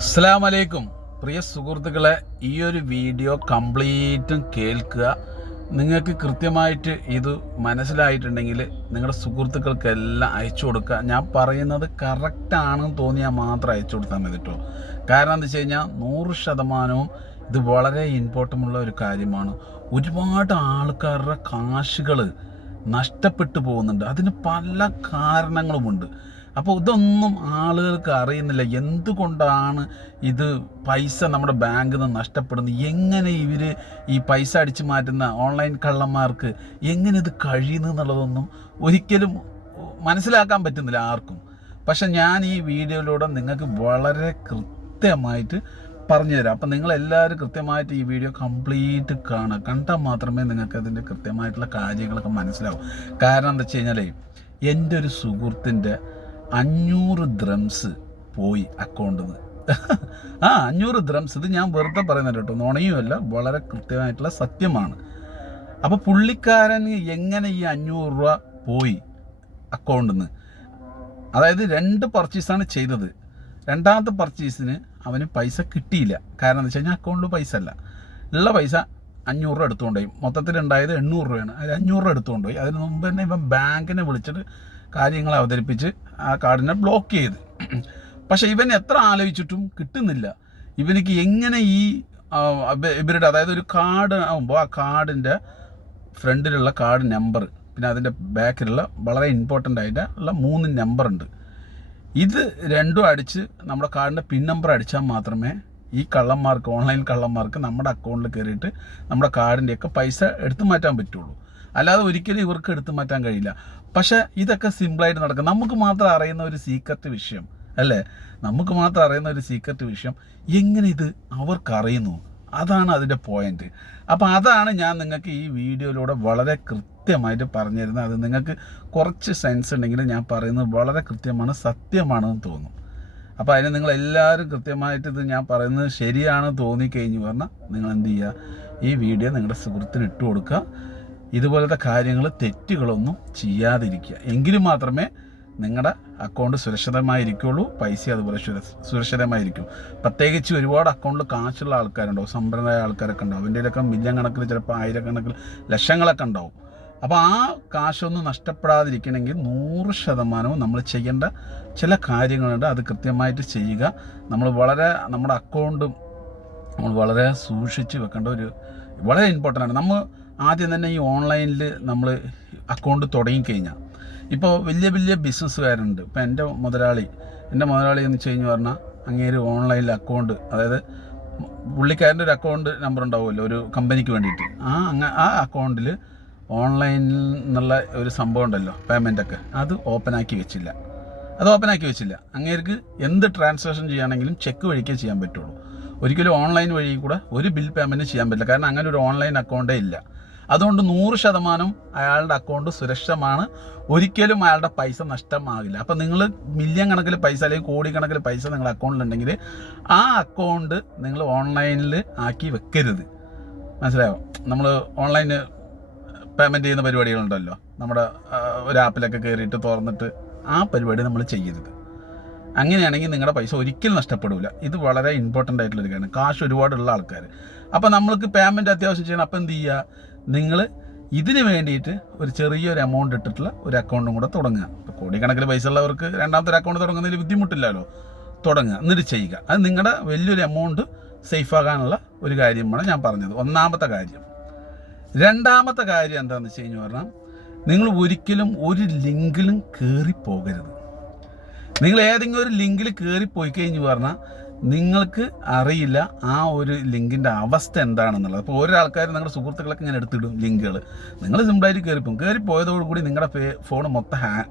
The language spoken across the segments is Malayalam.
അസ്സാം വലൈക്കും പ്രിയ സുഹൃത്തുക്കളെ ഈ ഒരു വീഡിയോ കംപ്ലീറ്റും കേൾക്കുക. നിങ്ങൾക്ക് കൃത്യമായിട്ട് ഇത് മനസ്സിലായിട്ടുണ്ടെങ്കിൽ നിങ്ങളുടെ സുഹൃത്തുക്കൾക്കെല്ലാം അയച്ചു കൊടുക്കുക. ഞാൻ പറയുന്നത് കറക്റ്റാണെന്ന് തോന്നിയാൽ മാത്രം അയച്ചു കൊടുത്താൽ മതി കേട്ടോ. കാരണം എന്താ വെച്ച് കഴിഞ്ഞാൽ നൂറ് ശതമാനവും ഇത് വളരെ ഇമ്പോർട്ടന്റ് ഉള്ള ഒരു കാര്യമാണ്. ഒരുപാട് ആൾക്കാരുടെ കാശുകൾ നഷ്ടപ്പെട്ടു പോകുന്നുണ്ട്. അതിന് പല കാരണങ്ങളുമുണ്ട്. അപ്പോൾ ഇതൊന്നും ആളുകൾക്ക് അറിയുന്നില്ല. എന്തുകൊണ്ടാണ് ഇത് പൈസ നമ്മുടെ ബാങ്കിൽ നിന്ന് നഷ്ടപ്പെടുന്നത്? എങ്ങനെ ഇവർ ഈ പൈസ അടിച്ചു മാറ്റുന്ന ഓൺലൈൻ കള്ളന്മാർക്ക് എങ്ങനെ ഇത് കഴിയുന്നു എന്നുള്ളതൊന്നും ഒരിക്കലും മനസ്സിലാക്കാൻ പറ്റുന്നില്ല ആർക്കും. പക്ഷെ ഞാൻ ഈ വീഡിയോയിലൂടെ നിങ്ങൾക്ക് വളരെ കൃത്യമായിട്ട് പറഞ്ഞുതരാം. അപ്പം നിങ്ങളെല്ലാവരും കൃത്യമായിട്ട് ഈ വീഡിയോ കംപ്ലീറ്റ് കാണുക. കണ്ടാൽ മാത്രമേ നിങ്ങൾക്ക് അതിന്റെ കൃത്യമായിട്ടുള്ള കാര്യങ്ങളൊക്കെ മനസ്സിലാവും. കാരണം എന്താ വെച്ച് കഴിഞ്ഞാലേ എന്റെ ഒരു സുഹൃത്തിന്റെ അഞ്ഞൂറ് ദ്രംസ് പോയി അക്കൗണ്ടിൽ നിന്ന് ആ അഞ്ഞൂറ് ദ്രംസ് ഇത് ഞാൻ വെറുതെ പറയുന്നത് കേട്ടോ. നുണയുമല്ല വളരെ കൃത്യമായിട്ടുള്ള സത്യമാണ്. അപ്പോൾ പുള്ളിക്കാരന് എങ്ങനെ ഈ അഞ്ഞൂറ് രൂപ പോയി അക്കൗണ്ടിൽ നിന്ന് അതായത് രണ്ട് പർച്ചേസാണ് ചെയ്തത്. രണ്ടാമത്തെ പർച്ചേസിന് അവന് പൈസ കിട്ടിയില്ല. കാരണം എന്താ വെച്ച് കഴിഞ്ഞാൽ അക്കൗണ്ടിൽ പൈസ അല്ല. ഉള്ള പൈസ അഞ്ഞൂറ് രൂപ എടുത്തുകൊണ്ടുപോയി മൊത്തത്തിൽ ഉണ്ടായത് എണ്ണൂറ് രൂപയാണ്. അതിൽ അഞ്ഞൂറ് രൂപ എടുത്തുകൊണ്ടുപോയി അതിന് മുമ്പ് തന്നെ ഇവൻ ബാങ്കിനെ വിളിച്ചിട്ട് കാര്യങ്ങൾ അവതരിപ്പിച്ച് ആ കാർഡിനെ ബ്ലോക്ക് ചെയ്ത്. പക്ഷെ ഇവൻ എത്ര ആലോചിച്ചിട്ടും കിട്ടുന്നില്ല. ഇവനിക്ക് എങ്ങനെ ഈ ഇവരുടെ അതായത് ഒരു കാർഡ് ആകുമ്പോൾ ആ കാർഡിന്റെ ഫ്രണ്ടിലുള്ള കാർഡ് നമ്പർ പിന്നെ അതിന്റെ ബാക്കിലുള്ള വളരെ ഇമ്പോർട്ടന്റ് ആയിട്ട് ഉള്ള മൂന്ന് നമ്പർ ഉണ്ട്. ഇത് രണ്ടും അടിച്ച് നമ്മുടെ കാർഡിന്റെ പിൻ നമ്പർ അടിച്ചാൽ മാത്രമേ ഈ കള്ളന്മാർക്ക് ഓൺലൈൻ കള്ളന്മാർക്ക് നമ്മുടെ അക്കൗണ്ടിൽ കയറിയിട്ട് നമ്മുടെ കാർഡിന്റെയൊക്കെ പൈസ എടുത്തു മാറ്റാൻ പറ്റുള്ളൂ. അല്ലാതെ ഒരിക്കലും ഇവർക്ക് എടുത്തു മാറ്റാൻ കഴിയില്ല. പക്ഷേ ഇതൊക്കെ സിമ്പിളായിട്ട് നടക്കും. നമുക്ക് മാത്രം അറിയുന്ന ഒരു സീക്രട്ട് വിഷയം അല്ലേ? നമുക്ക് മാത്രം അറിയുന്ന ഒരു സീക്രട്ട് വിഷയം എങ്ങനെ ഇത് അവർക്കറിയുന്നു അതാണ് അതിന്റെ പോയിന്റ് അപ്പോൾ അതാണ് ഞാൻ നിങ്ങൾക്ക് ഈ വീഡിയോയിലൂടെ വളരെ കൃത്യമായിട്ട് പറഞ്ഞു തരുന്നത് അത് നിങ്ങൾക്ക് കുറച്ച് സെൻസ് ഉണ്ടെങ്കിൽ ഞാൻ പറയുന്നത് വളരെ കൃത്യമാണ് സത്യമാണെന്ന് തോന്നും. അപ്പോൾ അതിന് നിങ്ങൾ എല്ലാവരും കൃത്യമായിട്ട് ഇത് ഞാൻ പറയുന്നത് ശരിയാണെന്ന് തോന്നിക്കഴിഞ്ഞ് പറഞ്ഞാൽ നിങ്ങൾ എന്ത് ചെയ്യുക? ഈ വീഡിയോ നിങ്ങളുടെ സുഹൃത്തിന് ഇട്ട് കൊടുക്കുക ഇതുപോലത്തെ കാര്യങ്ങൾ തെറ്റുകളൊന്നും ചെയ്യാതിരിക്കുക. എങ്കിലും മാത്രമേ നിങ്ങളുടെ അക്കൗണ്ട് സുരക്ഷിതമായിരിക്കുള്ളൂ പൈസ അതുപോലെ സുര- സുരക്ഷിതമായിരിക്കും. പ്രത്യേകിച്ച് ഒരുപാട് അക്കൗണ്ടിൽ കാശുള്ള ആൾക്കാരുണ്ടാവും സമ്പന്നരായ ആൾക്കാരൊക്കെ ഉണ്ടാവും. അതിന്റെയൊക്കെ മില്യൺ കണക്കിൽ ചിലപ്പോൾ ആയിരക്കണക്കിൽ ലക്ഷങ്ങളൊക്കെ ഉണ്ടാവും. അപ്പോൾ ആ കാശൊന്നും നഷ്ടപ്പെടാതിരിക്കണമെങ്കിൽ നൂറ് ശതമാനവും നമ്മൾ ചെയ്യേണ്ട ചില കാര്യങ്ങളുണ്ട്. അത് കൃത്യമായിട്ട് ചെയ്യുക. നമ്മൾ വളരെ നമ്മുടെ അക്കൗണ്ടും നമ്മൾ വളരെ സൂക്ഷിച്ച് വെക്കേണ്ട ഒരു വളരെ ഇമ്പോർട്ടന്റ് ആണ്. നമ്മൾ ആദ്യം തന്നെ ഈ ഓൺലൈനിൽ നമ്മൾ അക്കൗണ്ട് തുടങ്ങിക്കഴിഞ്ഞാൽ ഇപ്പോൾ വലിയ വലിയ ബിസിനസ്സുകാരുണ്ട്. ഇപ്പോൾ എന്റെ മുതലാളി എന്റെ മുതലാളി എന്ന് വെച്ച് കഴിഞ്ഞ് പറഞ്ഞാൽ അങ്ങേര് ഓൺലൈനിൽ അക്കൗണ്ട് അതായത് പുള്ളിക്കാരന്റെ ഒരു അക്കൗണ്ട് നമ്പർ ഉണ്ടാവുമല്ലോ ഒരു കമ്പനിക്ക് വേണ്ടിയിട്ട്. ആ അങ്ങ ആ അക്കൗണ്ടിൽ ഓൺലൈനിൽ നിന്നുള്ള ഒരു സംഭവം ഉണ്ടല്ലോ പേയ്മെന്റൊക്കെ അത് ഓപ്പണാക്കി വെച്ചില്ല. അത് ഓപ്പണാക്കി വെച്ചില്ല. അങ്ങേർക്ക് എന്ത് ട്രാൻസാക്ഷൻ ചെയ്യുകയാണെങ്കിലും ചെക്ക് വഴിക്കേ ചെയ്യാൻ പറ്റുള്ളൂ. ഒരിക്കലും ഓൺലൈൻ വഴി കൂടെ ഒരു ബിൽ പേയ്മെന്റ് ചെയ്യാൻ പറ്റില്ല. കാരണം അങ്ങനെ ഒരു ഓൺലൈൻ അക്കൗണ്ടേ ഇല്ല. അതുകൊണ്ട് നൂറ് ശതമാനം അയാളുടെ അക്കൗണ്ട് സുരക്ഷമാണ് ഒരിക്കലും അയാളുടെ പൈസ നഷ്ടമാകില്ല. അപ്പം നിങ്ങൾ മില്യൺ കണക്കിൽ പൈസ അല്ലെങ്കിൽ കോടിക്കണക്കിൽ പൈസ നിങ്ങളുടെ അക്കൗണ്ടിലുണ്ടെങ്കിൽ ആ അക്കൗണ്ട് നിങ്ങൾ ഓൺലൈനിൽ ആക്കി വെക്കരുത്. മനസ്സിലായോ? നമ്മൾ ഓൺലൈൻ പേയ്മെന്റ് ചെയ്യുന്ന പരിപാടികളുണ്ടല്ലോ. നമ്മുടെ ഒരു ആപ്പിലൊക്കെ കയറിയിട്ട് തുറന്നിട്ട് ആ പരിപാടി നമ്മൾ ചെയ്യരുത്. അങ്ങനെയാണെങ്കിൽ നിങ്ങളുടെ പൈസ ഒരിക്കലും നഷ്ടപ്പെടില്ല ഇത് വളരെ ഇമ്പോർട്ടന്റ് ആയിട്ടുള്ള ഒരു കാര്യമാണ്. കാശ് ഒരുപാടുള്ള ആൾക്കാർ അപ്പോൾ നമ്മൾക്ക് പേയ്മെന്റ് അത്യാവശ്യം ചെയ്യണം. അപ്പം എന്ത് ചെയ്യുക നിങ്ങൾ ഇതിന് വേണ്ടിയിട്ട് ഒരു ചെറിയൊരു എമൗണ്ട് ഇട്ടിട്ടുള്ള ഒരു അക്കൗണ്ടും കൂടെ തുടങ്ങുക. ഇപ്പോൾ കോടിക്കണക്കിന് പൈസ ഉള്ളവർക്ക് രണ്ടാമത്തെ ഒരു അക്കൗണ്ട് തുടങ്ങുന്നതിൽ ബുദ്ധിമുട്ടില്ലല്ലോ. തുടങ്ങുക. എന്നിട്ട് ചെയ്യുക. അത് നിങ്ങളുടെ വലിയൊരു എമൗണ്ട് സേഫ് ആകാനുള്ള ഒരു കാര്യമാണ് ഞാൻ പറഞ്ഞത്. ഒന്നാമത്തെ കാര്യം. രണ്ടാമത്തെ കാര്യം എന്താണെന്ന് വെച്ച് കഴിഞ്ഞു പറഞ്ഞാൽ നിങ്ങൾ ഒരിക്കലും ഒരു ലിങ്കിലും കയറി പോകരുത് നിങ്ങൾ ഏതെങ്കിലും ഒരു ലിങ്കിൽ കയറി പോയി കഴിഞ്ഞു പറഞ്ഞാൽ നിങ്ങൾക്ക് അറിയില്ല ആ ഒരു ലിങ്കിന്റെ അവസ്ഥ എന്താണെന്നുള്ളത്. അപ്പോൾ ഓരോ ആൾക്കാർ നിങ്ങളുടെ സുഹൃത്തുക്കളൊക്കെ ഇങ്ങനെ എടുത്തിടും ലിങ്കുകൾ. നിങ്ങൾ സിമ്പിളായിട്ട് കയറിപ്പോകും. കയറി പോയതോടുകൂടി നിങ്ങളുടെ ഫേ ഫോൺ മൊത്തം ഹാ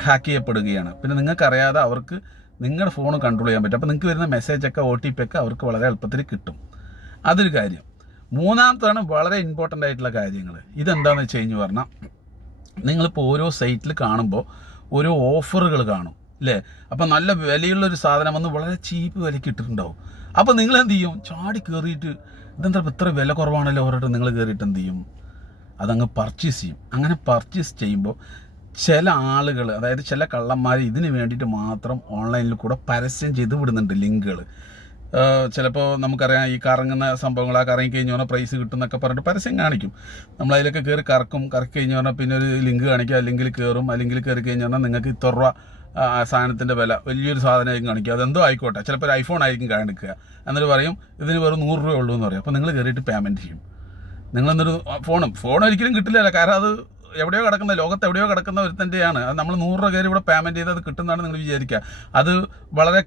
ഹാക്ക് ചെയ്യപ്പെടുകയാണ്. പിന്നെ നിങ്ങൾക്കറിയാതെ അവർക്ക് നിങ്ങളുടെ ഫോൺ കൺട്രോൾ ചെയ്യാൻ പറ്റും. അപ്പോൾ നിങ്ങൾക്ക് വരുന്ന മെസ്സേജൊക്കെ ഒ ടി പി ഒക്കെ അവർക്ക് വളരെ എളുപ്പത്തിൽ കിട്ടും. അതൊരു കാര്യം. മൂന്നാമത്താണ് വളരെ ഇമ്പോർട്ടന്റ് ആയിട്ടുള്ള കാര്യങ്ങൾ. ഇതെന്താണെന്ന് വെച്ച് കഴിഞ്ഞ് പറഞ്ഞാൽ നിങ്ങളിപ്പോൾ ഓരോ സൈറ്റിൽ കാണുമ്പോൾ ഓരോ ഓഫറുകൾ കാണും. അല്ലേ അപ്പം നല്ല വിലയുള്ള ഒരു സാധനം വന്ന് വളരെ ചീപ്പ് വിലയ്ക്ക് ഇട്ടിട്ടുണ്ടാവും. അപ്പം നിങ്ങൾ എന്ത് ചെയ്യും? ചാടി കയറിയിട്ട് ഇതെന്താ ഇത്ര വില കുറവാണല്ലോ ഓരോട്ട് നിങ്ങൾ കയറിയിട്ട് എന്ത് ചെയ്യും? അതങ്ങ് പർച്ചേസ് ചെയ്യും. അങ്ങനെ പർച്ചേസ് ചെയ്യുമ്പോൾ ചില ആളുകൾ അതായത് ചില കള്ളന്മാർ ഇതിന് വേണ്ടിയിട്ട് മാത്രം ഓൺലൈനിൽ കൂടെ പരസ്യം ചെയ്ത് വിടുന്നുണ്ട് ലിങ്കുകൾ ചിലപ്പോൾ നമുക്കറിയാം ഈ കറങ്ങുന്ന സംഭവങ്ങൾ ആ കറങ്ങി കഴിഞ്ഞ് പറഞ്ഞാൽ പ്രൈസ് കിട്ടും എന്നൊക്കെ പറഞ്ഞിട്ട് പരസ്യം കാണിക്കും. നമ്മൾ അതിലൊക്കെ കയറി കറക്കും കറക്കി കഴിഞ്ഞ് പറഞ്ഞാൽ പിന്നെ ഒരു ലിങ്ക് കാണിക്കുക അല്ലെങ്കിൽ കയറും അല്ലെങ്കിൽ കയറി കഴിഞ്ഞ് പറഞ്ഞാൽ നിങ്ങൾക്ക് ഇത്ര രൂപ ആ ആ സാധനത്തിന്റെ വില വലിയൊരു സാധനമായിരിക്കും കാണിക്കുക. അതെന്തോ ആയിക്കോട്ടെ. ചിലപ്പോൾ ഒരു ഐഫോൺ ആയിരിക്കും കാണിക്കുക. എന്നിട്ട് പറയും ഇതിന് വെറും നൂറ് രൂപ ഉള്ളൂ എന്ന് പറയും. അപ്പോൾ നിങ്ങൾ കയറിയിട്ട് പേയ്മെന്റ് ചെയ്യും. നിങ്ങൾ എന്നൊരു ഫോണും ഫോൺ ഒരിക്കലും കിട്ടില്ല കാരണം അത് എവിടെയോ കിടക്കുന്ന ലോകത്ത് എവിടെയോ കിടക്കുന്ന ഒരുത്തന്റെയാണ് അത് നമ്മൾ നൂറ് രൂപ കയറി ഇവിടെ പേയ്മെന്റ് ചെയ്ത് അത് കിട്ടുന്നതാണ് നിങ്ങൾ വിചാരിക്കുക. അത് വളരെ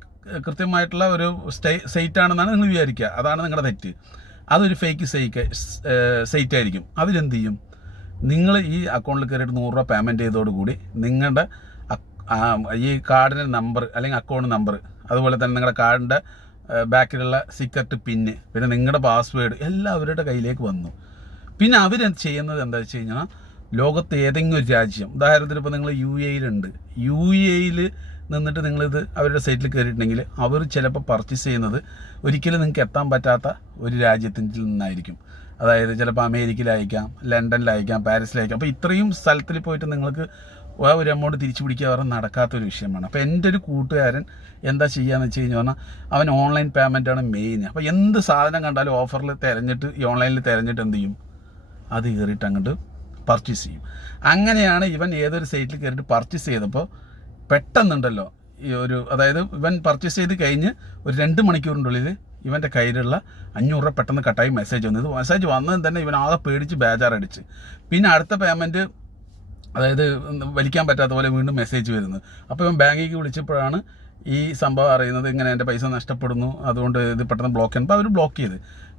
കൃത്യമായിട്ടുള്ള ഒരു സ്റ്റേ സൈറ്റ് ആണെന്നാണ് നിങ്ങൾ വിചാരിക്കുക. അതാണ് നിങ്ങളുടെ തെറ്റ്. അതൊരു ഫേക്ക് സൈക്ക് സൈറ്റ് ആയിരിക്കും. അതിലെന്ത് ചെയ്യും? നിങ്ങൾ ഈ അക്കൗണ്ടിൽ കയറിയിട്ട് നൂറ് രൂപ പേയ്മെന്റ് ചെയ്തതോടുകൂടി നിങ്ങളുടെ ഈ കാർഡിന്റെ നമ്പർ അല്ലെങ്കിൽ അക്കൗണ്ട് നമ്പർ. അതുപോലെ തന്നെ നിങ്ങളുടെ കാർഡിന്റെ ബാക്കിലുള്ള സീക്രട്ട് പിന്ന് പിന്നെ നിങ്ങളുടെ പാസ്വേഡ് എല്ലാം അവരുടെ കയ്യിലേക്ക് വന്നു. പിന്നെ അവർ ചെയ്യുന്നത് എന്താ വെച്ച് കഴിഞ്ഞാൽ ലോകത്ത് ഏതെങ്കിലും ഒരു രാജ്യം ഉദാഹരണത്തിന് ഇപ്പോൾ നിങ്ങൾ യു എയിലുണ്ട് യു എയിൽ നിന്നിട്ട് നിങ്ങളിത് അവരുടെ സൈറ്റിൽ കയറിയിട്ടുണ്ടെങ്കിൽ അവർ ചിലപ്പോൾ പർച്ചേസ് ചെയ്യുന്നത് ഒരിക്കലും നിങ്ങൾക്ക് എത്താൻ പറ്റാത്ത ഒരു രാജ്യത്തിന്റെ നിന്നായിരിക്കും. അതായത് ചിലപ്പോൾ അമേരിക്കയിലായിരിക്കാം ലണ്ടനിലായിരിക്കാം പാരീസിലായിരിക്കാം അപ്പോൾ ഇത്രയും സ്ഥലത്തിൽ പോയിട്ട് നിങ്ങൾക്ക് ആ ഒരു എമൗണ്ട് തിരിച്ചു പിടിക്കുക പറഞ്ഞാൽ നടക്കാത്തൊരു വിഷയമാണ്. അപ്പോൾ എന്റെ ഒരു കൂട്ടുകാരൻ എന്താ ചെയ്യുകയെന്ന് വെച്ച് കഴിഞ്ഞാൽ പറഞ്ഞാൽ അവൻ ഓൺലൈൻ പേയ്മെന്റാണ് മെയിൻ അപ്പോൾ എന്ത് സാധനം കണ്ടാലും ഓഫറിൽ തിരഞ്ഞിട്ട് ഈ ഓൺലൈനിൽ തിരഞ്ഞിട്ട് എന്ത് ചെയ്യും? അത് കയറിയിട്ട് അങ്ങോട്ട് പർച്ചേസ് ചെയ്യും. അങ്ങനെയാണ് ഇവൻ ഏതൊരു സൈറ്റിൽ കയറിയിട്ട് പർച്ചേസ് ചെയ്തപ്പോൾ പെട്ടെന്നുണ്ടല്ലോ ഈ ഒരു അതായത് ഇവൻ പർച്ചേസ് ചെയ്ത് കഴിഞ്ഞ് ഒരു രണ്ട് മണിക്കൂറിന്റെ ഉള്ളിൽ ഇവന്റെ കയ്യിലുള്ള അഞ്ഞൂറ് രൂപ പെട്ടെന്ന് കട്ടായി മെസ്സേജ് വന്നു. ഇത് മെസ്സേജ് വന്നതും തന്നെ ഇവൻ ആകെ പേടിച്ച് ബേജാറടിച്ച്. പിന്നെ അടുത്ത പേയ്മെന്റ് അതായത് വലിക്കാൻ പറ്റാത്ത പോലെ വീണ്ടും മെസ്സേജ് വരുന്നത് അപ്പോൾ ഇവൻ ബാങ്കിലേക്ക് വിളിച്ചപ്പോഴാണ് ഈ സംഭവം അറിയുന്നത്. ഇങ്ങനെ എന്റെ പൈസ നഷ്ടപ്പെടുന്നു. അതുകൊണ്ട് ഇത് പെട്ടെന്ന് ബ്ലോക്ക് ചെയ്യുമ്പോൾ അവർ ബ്ലോക്ക് ചെയ്ത്.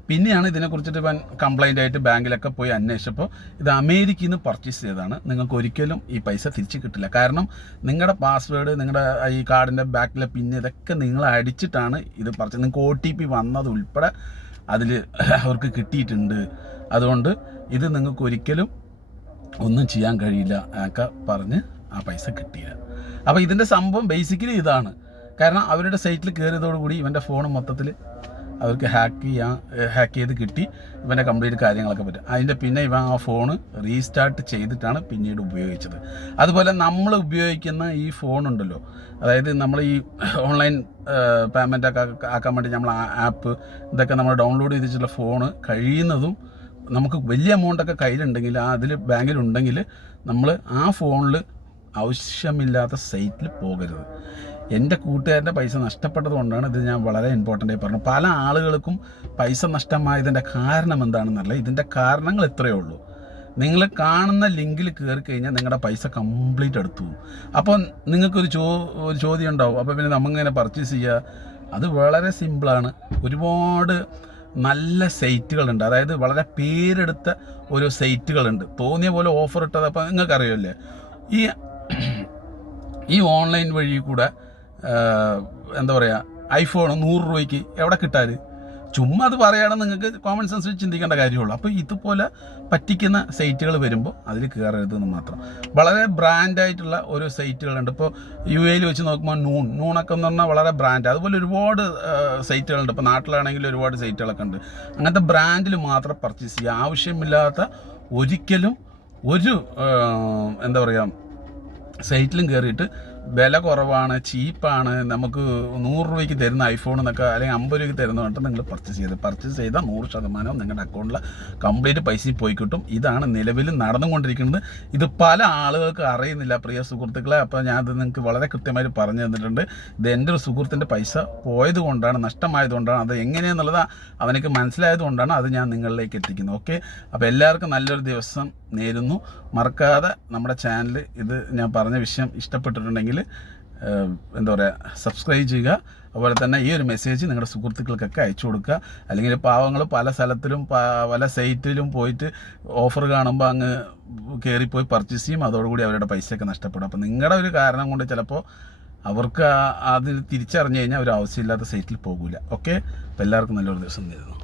പിന്നെയാണ് ഇതിനെക്കുറിച്ചിട്ട് ഇവൻ കംപ്ലൈന്റ് ആയിട്ട് ബാങ്കിലൊക്കെ പോയി അന്വേഷിച്ചപ്പോൾ ഇത് അമേരിക്കയിൽ നിന്ന് പർച്ചേസ് ചെയ്തതാണ്. നിങ്ങൾക്ക് ഒരിക്കലും ഈ പൈസ തിരിച്ച് കിട്ടില്ല. കാരണം നിങ്ങളുടെ പാസ്വേഡ് നിങ്ങളുടെ ഈ കാർഡിന്റെ ബാക്കിലെ പിൻ ഇതൊക്കെ നിങ്ങൾ അടിച്ചിട്ടാണ് ഇത് പർച്ചേസ് നിങ്ങൾക്ക് ഒ ടി പി വന്നത് ഉൾപ്പെടെ അതിൽ അവർക്ക് കിട്ടിയിട്ടുണ്ട്. അതുകൊണ്ട് ഇത് നിങ്ങൾക്ക് ഒരിക്കലും ഒന്നും ചെയ്യാൻ കഴിയില്ല ഒക്കെ പറഞ്ഞ് ആ പൈസ കിട്ടിയില്ല. അപ്പോൾ ഇതിന്റെ സംഭവം ബേസിക്കലി ഇതാണ്. കാരണം അവരുടെ സൈറ്റിൽ കയറിയതോടുകൂടി ഇവന്റെ ഫോൺ മൊത്തത്തിൽ അവർക്ക് ഹാക്ക് ചെയ്യാൻ ഹാക്ക് ചെയ്ത് കിട്ടി. ഇവന്റെ കംപ്ലീറ്റ് കാര്യങ്ങളൊക്കെ പറ്റും. അതിന്റെ പിന്നെ ഇവൻ ആ ഫോൺ റീസ്റ്റാർട്ട് ചെയ്തിട്ടാണ് പിന്നീട് ഉപയോഗിച്ചത്. അതുപോലെ നമ്മൾ ഉപയോഗിക്കുന്ന ഈ ഫോൺ ഉണ്ടല്ലോ. അതായത് നമ്മൾ ഈ ഓൺലൈൻ പേയ്മെന്റ് ഒക്കെ ആക്കാൻ വേണ്ടി നമ്മൾ ആപ്പ് ഇതൊക്കെ നമ്മൾ ഡൗൺലോഡ് ചെയ്തിട്ടുള്ള ഫോണ് കഴിയുന്നതും നമുക്ക് വലിയ എമൗണ്ടൊക്കെ കയ്യിലുണ്ടെങ്കിൽ അതിൽ ബാങ്കിലുണ്ടെങ്കിൽ നമ്മൾ ആ ഫോണിൽ ആവശ്യമില്ലാത്ത സൈറ്റിൽ പോകരുത്. എന്റെ കൂട്ടുകാരന്റെ പൈസ നഷ്ടപ്പെട്ടത് കൊണ്ടാണ് ഇത് ഞാൻ വളരെ ഇമ്പോർട്ടന്റ് ആയി പറഞ്ഞത്. പല ആളുകൾക്കും പൈസ നഷ്ടമായതിന്റെ കാരണം എന്താണെന്നല്ല ഇതിന്റെ കാരണങ്ങൾ ഇത്രയേ ഉള്ളൂ. നിങ്ങൾ കാണുന്ന ലിങ്കിൽ കയറി കഴിഞ്ഞാൽ നിങ്ങളുടെ പൈസ കംപ്ലീറ്റ് എടുത്തു അപ്പോൾ നിങ്ങൾക്കൊരു ചോ ഒരു ചോദ്യം ഉണ്ടാവും. അപ്പോൾ പിന്നെ നമ്മളിങ്ങനെ പർച്ചേസ് ചെയ്യുക. അത് വളരെ സിമ്പിളാണ് ഒരുപാട് നല്ല സൈറ്റുകളുണ്ട് അതായത് വളരെ പേരെടുത്ത ഒരു സൈറ്റുകളുണ്ട് തോന്നിയ പോലെ ഓഫർ ഇട്ടത് അപ്പം നിങ്ങൾക്കറിയില്ലേ ഈ ഈ ഓൺലൈൻ വഴി കൂടെ എന്താ പറയുക ഐഫോൺ നൂറ് രൂപയ്ക്ക് എവിടെ കിട്ടാൻ ചുമ്മാ അത് പറയുകയാണെങ്കിൽ നിങ്ങൾക്ക് കോമൺ സെൻസിൽ ചിന്തിക്കേണ്ട കാര്യമുള്ളൂ. അപ്പോൾ ഇതുപോലെ പറ്റിക്കുന്ന സൈറ്റുകൾ വരുമ്പോൾ അതിൽ കയറരുതെന്ന് മാത്രം. വളരെ ബ്രാൻഡായിട്ടുള്ള ഓരോ സൈറ്റുകളുണ്ട് ഇപ്പോൾ യു എയിൽ വെച്ച് നോക്കുമ്പോൾ നൂൺ. നൂണൊക്കെ എന്ന് പറഞ്ഞാൽ വളരെ ബ്രാൻഡ് അതുപോലെ ഒരുപാട് സൈറ്റുകളുണ്ട് ഇപ്പോൾ നാട്ടിലാണെങ്കിൽ ഒരുപാട് സൈറ്റുകളൊക്കെ ഉണ്ട്. അങ്ങനത്തെ ബ്രാൻഡിൽ മാത്രം പർച്ചേസ് ചെയ്യുക. ആവശ്യമില്ലാത്ത ഒരിക്കലും ഒരു എന്താ പറയുക സൈറ്റിലും കയറിയിട്ട് വില കുറവാണ് ചീപ്പാണ് നമുക്ക് നൂറ് രൂപയ്ക്ക് തരുന്ന ഐഫോൺ എന്നൊക്കെ അല്ലെങ്കിൽ അമ്പത് രൂപയ്ക്ക് തരുന്ന പറഞ്ഞിട്ട് നിങ്ങൾ പർച്ചേസ് ചെയ്ത്. പർച്ചേസ് ചെയ്താൽ നൂറ് ശതമാനവും നിങ്ങളുടെ അക്കൗണ്ടിൽ കംപ്ലീറ്റ് പൈസ പോയി കിട്ടും. ഇതാണ് നിലവിൽ നടന്നുകൊണ്ടിരിക്കുന്നത്. ഇത് പല ആളുകൾക്ക് അറിയുന്നില്ല പ്രിയ സുഹൃത്തുക്കളെ. അപ്പോൾ ഞാൻ അത് നിങ്ങൾക്ക് വളരെ കൃത്യമായിട്ട് പറഞ്ഞു തന്നിട്ടുണ്ട്. ഇത് എന്റെ ഒരു സുഹൃത്തിന്റെ പൈസ പോയത് കൊണ്ടാണ് നഷ്ടമായതുകൊണ്ടാണ് അത് എങ്ങനെയെന്നുള്ളത് അവനക്ക് മനസ്സിലായത് കൊണ്ടാണ് അത് ഞാൻ നിങ്ങളിലേക്ക് എത്തിക്കുന്നത്. ഓക്കെ അപ്പോൾ എല്ലാവർക്കും നല്ലൊരു ദിവസം നേരുന്നു. മറക്കാതെ നമ്മുടെ ചാനൽ ഇത് ഞാൻ പറഞ്ഞ വിഷയം ഇഷ്ടപ്പെട്ടിട്ടുണ്ടെങ്കിൽ ഏഹ്, എന്താ പറയുക സബ്സ്ക്രൈബ് ചെയ്യുക. അതുപോലെ തന്നെ ഈ ഒരു മെസ്സേജ് നിങ്ങളുടെ സുഹൃത്തുക്കൾക്കൊക്കെ അയച്ചു കൊടുക്കുക. അല്ലെങ്കിൽ പാവങ്ങൾ പല സ്ഥലത്തിലും പല സൈറ്റിലും പോയിട്ട് ഓഫർ കാണുമ്പോൾ അങ്ങ് കയറിപ്പോയി പർച്ചേസ് ചെയ്യും. അതോടുകൂടി അവരുടെ പൈസയൊക്കെ നഷ്ടപ്പെടും. അപ്പോൾ നിങ്ങളുടെ ഒരു കാരണം കൊണ്ട് ചിലപ്പോൾ അവർക്ക് അത് തിരിച്ചറിഞ്ഞു കഴിഞ്ഞാൽ ഒരു ആവശ്യമില്ലാത്ത സൈറ്റിൽ പോകില്ല ഓക്കെ അപ്പോൾ എല്ലാവർക്കും നല്ലൊരു ദിവസം നേരുന്നു.